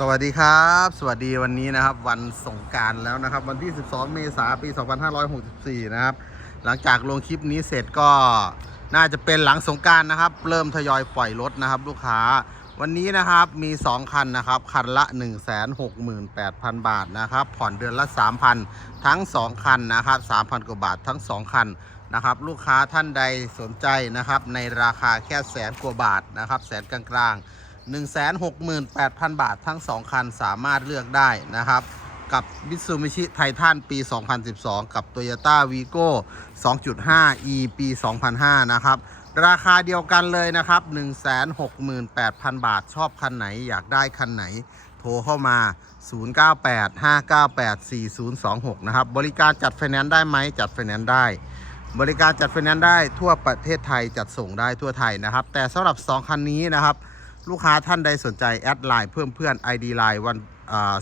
สวัสดีครับ สวัสดีวันนี้นะครับ วันสงการแล้วนะครับ วันที่ 12 เมษายนปี 2564 นะครับ หลังจากลงคลิปนี้เสร็จก็น่าจะเป็นหลังสงการนะครับ เริ่มทยอยปล่อยรถนะครับ ลูกค้าวันนี้นะครับมี 2 คันนะครับ คันละ 168,000 บาทนะครับ ผ่อนเดือนละ 3,000 ทั้ง 2 คันนะครับ 3,000 กว่าบาททั้ง 2 คันนะครับ ลูกค้าท่านใดสนใจนะครับ ในราคาแค่แสนกว่าบาทนะครับ แสนกลางๆ 168,000 บาททั้ง 2 คันสามารถเลือกได้นะครับ กับ Mitsubishi Titan ปี 2012 กับ Toyota Vigo 2.5 E ปี 2005 นะครับ ราคาเดียวกันเลยนะครับ 168,000 บาทชอบคันไหนอยากได้คันไหนโทรเข้ามา 0985984026 นะครับ บริการจัดไฟแนนซ์ได้ไหมจัดไฟแนนซ์ได้บริการจัดไฟแนนซ์ได้ทั่วประเทศไทยจัดส่งได้ทั่วไทยนะครับ แต่สำหรับ 2 คันนี้นะครับ ลูกค้าท่านใดสนใจ แอดไลน์เพิ่มเพื่อน ID ไลน์วัน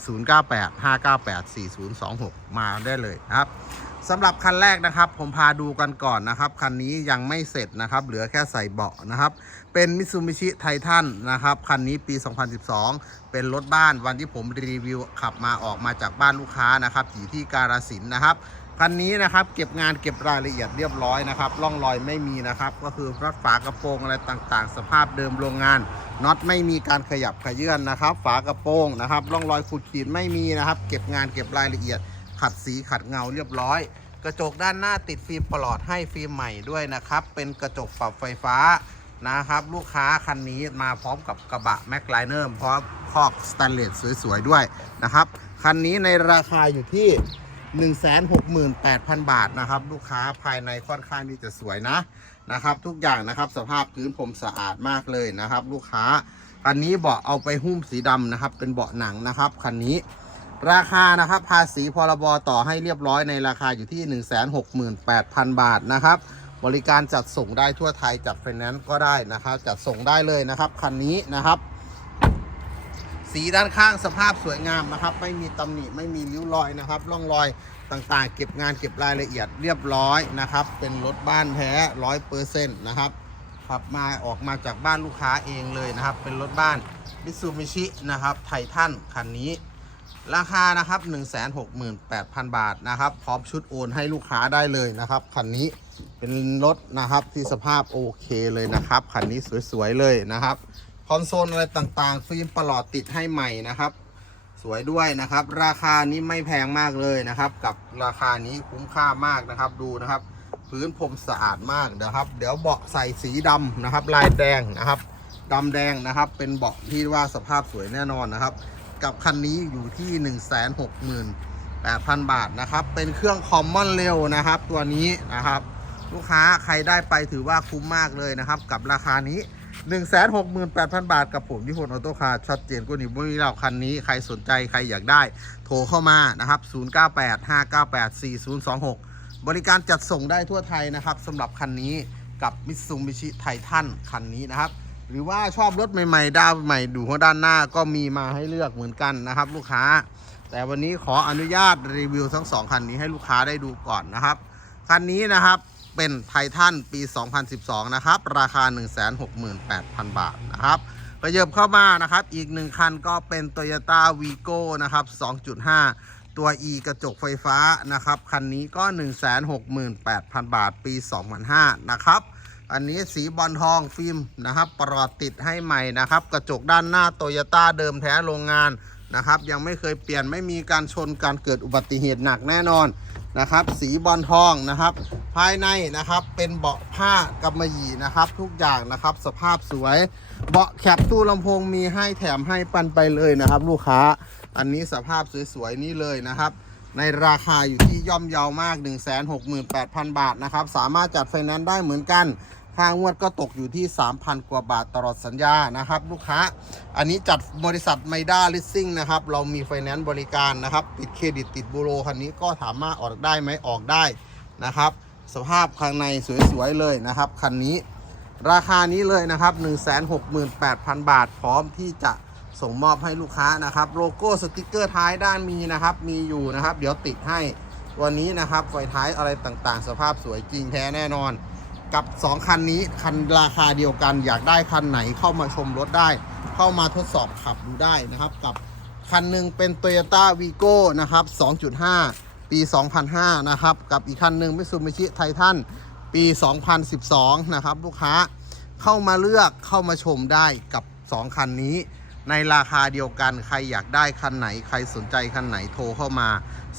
ศูนย์เก้าแปดห้าเก้าแปดสี่ศูนย์สองหกมาได้เลยนะครับสำหรับคันแรกนะครับ ผมพาดูกันก่อนนะครับ คันนี้ยังไม่เสร็จนะครับ เหลือแค่ใส่เบาะนะครับ เป็น Mitsubishi Titan นะครับ คันนี้ปี 2012 เป็นรถบ้านวันที่ผมรีวิวขับมาออกมาจากบ้านลูกค้านะครับอยู่ที่การาสินนะครับ คันนี้นะครับเก็บงานเก็บรายละเอียดเรียบร้อยนะครับร่องรอยไม่มีนะครับ ก็คือรัดฝากระโปรงอะไรต่างๆ สภาพเดิมโรงงานน็อตไม่มีการขยับขยื่นนะครับ ฝากระโปรงนะครับร่องรอยขูดขีดไม่มีนะครับ เก็บงานเก็บรายละเอียด ขัดสีขัดเงาเรียบร้อย กระจกด้านหน้าติดฟิล์มปลอดให้ฟิล์มใหม่ด้วยนะครับ เป็นกระจกปรับไฟฟ้านะครับ ลูกค้าคันนี้มาพร้อมกับกระบะแม็กไลเนอร์พร้อมคอกสแตนเลสสวยๆด้วยนะครับคันนี้ในราคาอยู่ที่ 168,000 บาทนะครับ ลูกค้าภายในค่อนข้างที่จะสวยนะนะครับ ทุกอย่างนะครับสภาพพื้นผมสะอาดมากเลยนะครับ ลูกค้าคันนี้เบาะเอาไปหุ้มสีดำนะครับ เป็นเบาะหนังนะครับคันนี้ราคานะครับภาษีพรบต่อให้เรียบร้อยในราคาอยู่ที่ 168,000 บาทนะครับ บริการจัดส่งได้ทั่วไทยจัดไฟแนนซ์ก็ได้นะครับ จัดส่งได้เลยนะครับคันนี้นะครับ สีด้านข้างสภาพสวยงามนะครับ ไม่มีตำหนิไม่มีริ้วรอยนะครับ ร่องรอยต่างๆ เก็บงานเก็บรายละเอียดเรียบร้อยนะครับ เป็นรถบ้านแท้ร้อยเปอร์เซ็นต์นะครับขับมาออกมาจากบ้านลูกค้าเองเลยนะครับ เป็นรถบ้านมิตซูบิชินะครับไททันคันนี้ ราคานะครับ 168,000 บาทนะครับ พร้อมชุดโอนให้ลูกค้าได้เลยนะครับคันนี้เป็นรถนะครับที่สภาพโอเคเลยนะครับคันนี้สวยๆเลยนะครับ คอนโซลอะไรต่างๆ ฟิล์มประหลอดติดให้ใหม่นะครับ สวยด้วยนะครับ ราคานี้ไม่แพงมากเลยนะครับ กับราคานี้คุ้มค่ามากนะครับ ดูนะครับ พื้นผมสะอาดมากนะครับ เดี๋ยวเบาะใส่สีดำนะครับ ลายแดงนะครับดำแดงนะครับ เป็นเบาะที่ว่าสภาพสวยแน่นอนนะครับ กับคันนี้อยู่ที่ 1 6 8 0 0 0 บาทนะครับ เป็นเครื่องคอมมอนเร็วนะครับ ตัวนี้นะครับ ลูกค้าใครได้ไปถือว่าคุ้มมากเลยนะครับ กับราคานี้ 168,000บาทกับผมที่พลออโต้คาร์ชัดเจนกว่านี้ไม่มีเราคันนี้ใครสนใจใครอยากได้ โทรเข้ามานะครับ0985984026บริการจัดส่งได้ทั่วไทยนะครับสำหรับคันนี้กับมิตซูบิชิไททันคันนี้นะครับ หรือว่าชอบรถใหม่ๆด้านใหม่ดูข้างด้านหน้าก็มีมาให้เลือกเหมือนกันนะครับ ลูกค้า แต่วันนี้ขออนุญาตรีวิวทั้งสองคันนี้ให้ลูกค้าได้ดูก่อนนะครับคันนี้นะครับ เป็นไททันปี 2012 นะครับ ราคา 168,000 บาทนะครับขยับเข้ามานะครับ อีกหนึ่งคันก็เป็น Toyota Vigo นะครับ 2.5 ตัว E กระจกไฟฟ้านะครับ คันนี้ก็ 168,000 บาทปี 2005 นะครับ อันนี้สีบอลทองฟิล์มนะครับ ปลอดติดให้ใหม่นะครับ กระจกด้านหน้าโตโยต้าเดิมแท้โรงงานนะครับ ยังไม่เคยเปลี่ยนไม่มีการชนการเกิดอุบัติเหตุหนักแน่นอน นะครับ สีบอลทองนะครับ ภายในนะครับเป็นเบาะผ้ากำมะหยี่นะครับ ทุกอย่างนะครับ สภาพสวย เบาะแคปตู้ลำโพงมีให้แถมให้ปันไปเลยนะครับ ลูกค้า อันนี้สภาพสวยๆนี่เลยนะครับ ในราคาอยู่ที่ย่อมเยาวมาก 168,000 บาทนะครับ สามารถจัดไฟแนนซ์ได้เหมือนกัน ค่างวดก็ตกอยู่ที่ 3,000 กว่าบาทตลอดสัญญานะครับ ลูกค้า อันนี้จัดบริษัทไมด้าลิสซิ่งนะครับ เรามีไฟแนนซ์บริการนะครับ ติดเครดิตติดบูโรคันนี้ก็สามารถออกได้ไหมออกได้นะครับ สภาพข้างในสวยๆเลยนะครับ คันนี้ราคานี้เลยนะครับ 168,000 บาทพร้อมที่จะส่งมอบให้ลูกค้านะครับ โลโก้สติกเกอร์ท้ายด้านมีนะครับ มีอยู่นะครับ เดี๋ยวติดให้ตัวนี้นะครับไฟท้ายอะไรต่างๆ สภาพสวยจริงแท้แน่นอน กับ 2 คันนี้คันราคาเดียวกันอยากได้คันไหนเข้ามาชมรถได้ เข้ามาทดสอบขับดูได้นะครับ กับคันหนึ่งเป็น Toyota Vigo นะครับ 2.5 ปี 2005 นะครับ กับอีกคันหนึ่งเป็น Mitsubishi Titan ปี 2012 นะครับ ลูกค้าเข้ามาเลือกเข้ามาชมได้กับ 2 คันนี้ ในราคาเดียวกันใครอยากได้คันไหน ใครสนใจคันไหนโทรเข้ามา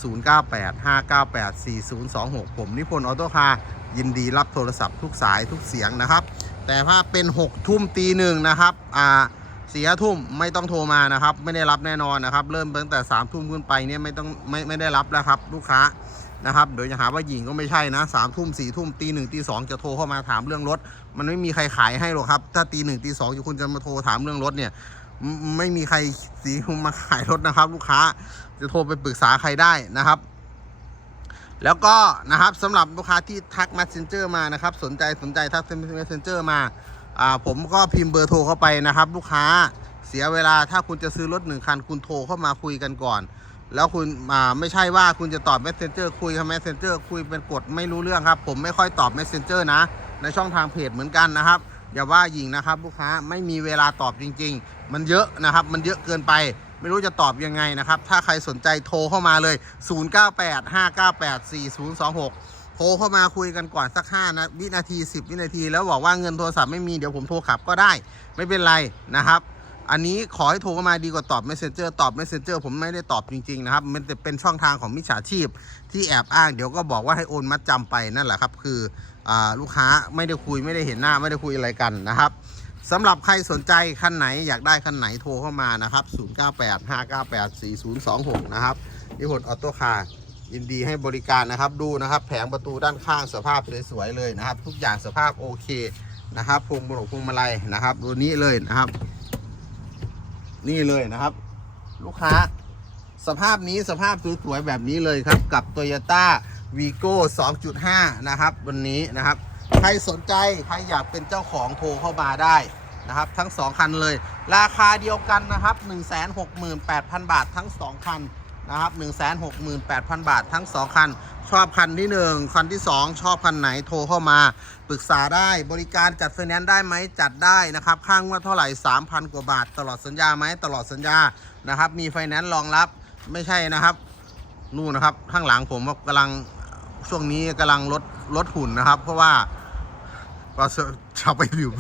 0985984026 ผมนิพนธ์ออโต้คาร์ยินดีรับโทรศัพท์ทุกสายทุกเสียงนะครับ แต่ถ้าเป็น 6 ทุ่มตีหนึ่งนะครับอ่าสี่ทุ่มไม่ต้องโทรมานะครับ ไม่ได้รับแน่นอนนะครับ เริ่มตั้งแต่3ามทุ่มขึ้นไปเนี่ยไม่ต้องไม่ไม่ได้รับแล้วครับ ลูกค้านะครับเดี๋ยวจะหาว่าหญิงก็ไม่ใช่นะสามทุ่มสี่ทุ่มตีหนึ่งตีสองจะโทรเข้ามาถามเรื่องรถ มันไม่มีใครขายให้หรอกครับ ถ้าตีหนึ่งตีสองคุณจะมาโทรถามเรื่องรถเนี่ย ไม่ม่มีใครสีมาขายรถนะครับ ลูกค้าจะโทรไปปรึกษาใครได้นะครับ แล้วก็นะครับสำหรับลูกค้าที่ทัก Messenger มานะครับ สนใจสนใจทัก Messenger มาอ่าผมก็พิมพ์เบอร์โทรเข้าไปนะครับ ลูกค้าเสียเวลาถ้าคุณจะซื้อรถหนึ่งคัน คุณโทรเข้ามาคุยกันก่อน แล้วคุณอ่าไม่ใช่ว่าคุณจะตอบ Messenger คุยกับ Messenger คุยเป็นกดไม่รู้เรื่องครับ ผมไม่ค่อยตอบ Messenger นะ ในช่องทางเพจเหมือนกันนะครับ อย่าว่าหญิงนะครับลูกค้าไม่มีเวลาตอบจริง ๆ มันเยอะนะครับ มันเยอะเกินไป ไม่รู้จะตอบยังไงนะครับ ถ้าใครสนใจโทรเข้ามาเลย 0985984026 โทรเข้ามาคุยกันก่อนสัก5นะวินาที 10 วินาที แล้วบอกว่าเงินโทรศัพท์ไม่มีเดี๋ยวผมโทรขับก็ได้ ไม่เป็นไรนะครับอันนี้ขอให้โทรเข้ามาดีกว่าตอบ Messenger ตอบ Messenger ผมไม่ได้ตอบจริง ๆ นะครับ มันจะเป็นช่องทางของมิจฉาชีพ ที่แอบอ้างเดี๋ยวก็บอกว่าให้โอนมัดจำไปนั่นแหละครับ คือ ลูกค้าไม่ได้คุยไม่ได้เห็นหน้าไม่ได้คุยอะไรกันนะครับสำหรับใครสนใจคันไหนอยากได้คันไหนโทรเข้ามานะครับ 0985984026 นะครับนิพนธ์ออโต้คาร์ยินดีให้บริการนะครับ ดูนะครับ แผงประตูด้านข้างสภาพสวยๆเลยนะครับ ทุกอย่างสภาพโอเคนะครับพวงมาลัยพวงมาลัยนะครับ ดูนี้เลยนะครับ นี่เลยนะครับ ลูกค้า สภาพนี้สภาพสวยๆแบบนี้เลยครับ กับ Toyota Vigo 2.5 นะครับ วันนี้นะครับ ใครสนใจ ใครอยากเป็นเจ้าของโทรเข้ามาได้นะครับ ทั้ง 2 คันเลย ราคาเดียวกันนะครับ 168,000 บาททั้ง 2 คันนะครับ 168,000 บาททั้ง 2 คัน ชอบคันที่ 1 คันที่ 2 ชอบคันไหนโทรเข้ามา ปรึกษาได้บริการจัดไฟแนนซ์ได้ไหมจัดได้นะครับข้างว่าเท่าไหร่ 3,000 กว่าบาท ตลอดสัญญาไหมตลอดสัญญานะครับ มีไฟแนนซ์รองรับไม่ใช่นะครับ นู่นนะครับ ข้างหลังผมกำลัง ช่วงนี้กำลังลดลดหุ่นนะครับ เพราะว่าก็จะจะไปอยู่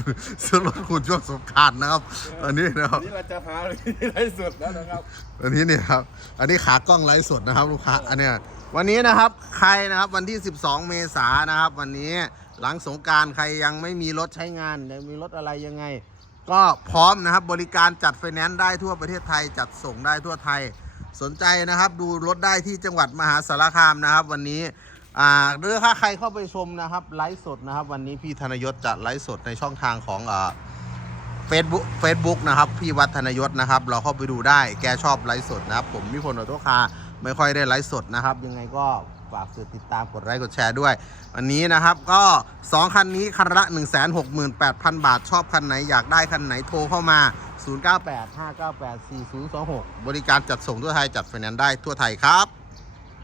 ซื้อลดหุ่นช่วงสงกรารนะครับ อันนี้นะครับ นี่เราจะหาเลยที่ไรสุดแล้วนะครับ อันนี้เนี่ยครับ อันนี้ขากล้องไลฟ์สดนะครับลูกค้า อันเนี้ยวันนี้นะครับใครนะครับวันที่ 12 เมษายนนะครับ วันนี้หลังสงกรารใครยังไม่มีรถใช้งานยังมีรถอะไรยังไง ก็พร้อมนะครับบริการจัดไฟแนนซ์ได้ทั่วประเทศไทย จัดส่งได้ทั่วไทย สนใจนะครับ ดูรถได้ที่จังหวัดมหาสารคามนะครับ วันนี้ อ่าหรือถ้าใครเข้าไปชมนะครับไลฟ์สดนะครับ วันนี้พี่ธนยศจะไลฟ์สดในช่องทางของอ่าเฟซบุ๊กเฟซบุ๊กนะครับพี่วัฒนยศนะครับ เราเข้าไปดูได้แกชอบไลฟ์สดนะครับ ผมนิพนธ์ออโต้คาไม่ค่อยได้ไลฟ์สดนะครับ ยังไงก็ฝากสื่อติดตามกดไลค์กดแชร์ด้วย วันนี้นะครับก็ 2 คันนี้คันละ 168,000 บาท ชอบคันไหนอยากได้คันไหนโทรเข้ามา 0985984026 บริการจัดส่งทั่วไทยจัดไฟแนนซ์ได้ทั่วไทยครับ